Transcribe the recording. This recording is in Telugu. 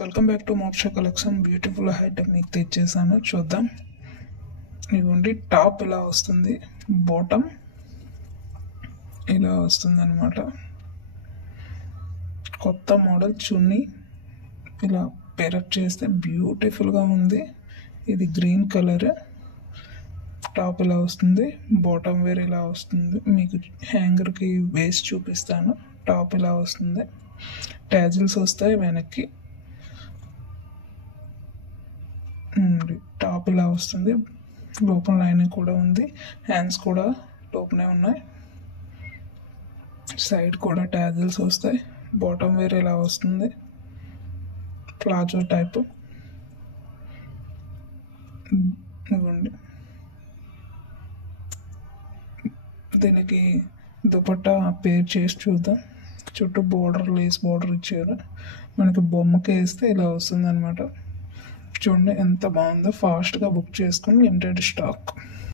వెల్కమ్ బ్యాక్ టు మోక్ష కలెక్షన్. బ్యూటిఫుల్ ఐటమ్ మీకు తెచ్చేసాను, చూద్దాం. ఇదిగోండి, టాప్ ఇలా వస్తుంది, బాటమ్ ఇలా వస్తుంది అనమాట. కొత్త మోడల్ చున్నీ ఇలా పెరట్ చేస్తే బ్యూటిఫుల్గా ఉంది. ఇది గ్రీన్ కలర్. టాప్ ఇలా వస్తుంది, బాటమ్ వేర్ ఇలా వస్తుంది. మీకు హ్యాంగర్కి వేసి చూపిస్తాను. టాప్ ఇలా వస్తుంది, ట్యాజిల్స్ వస్తాయి వెనక్కి. టాప్ ఇలా వస్తుంది, లోపల లైనింగ్ కూడా ఉంది, హ్యాండ్స్ కూడా లోపలనే ఉన్నాయి, సైడ్ కూడా ట్యాజిల్స్ వస్తాయి. బాటమ్ వేర్ ఇలా వస్తుంది, ప్లాజో టైప్. ఇవ్వండి, దీనికి దుపట్టా పేర్ చేసి చూద్దాం. చుట్టూ బోర్డర్, లేస్ బోర్డర్ ఇచ్చారు. మనకి బొమ్మకి వేస్తే ఇలా వస్తుంది అనమాట. చూడండి ఎంత బాగుందో. ఫాస్ట్గా బుక్ చేసుకుని, లిమిటెడ్ స్టాక్.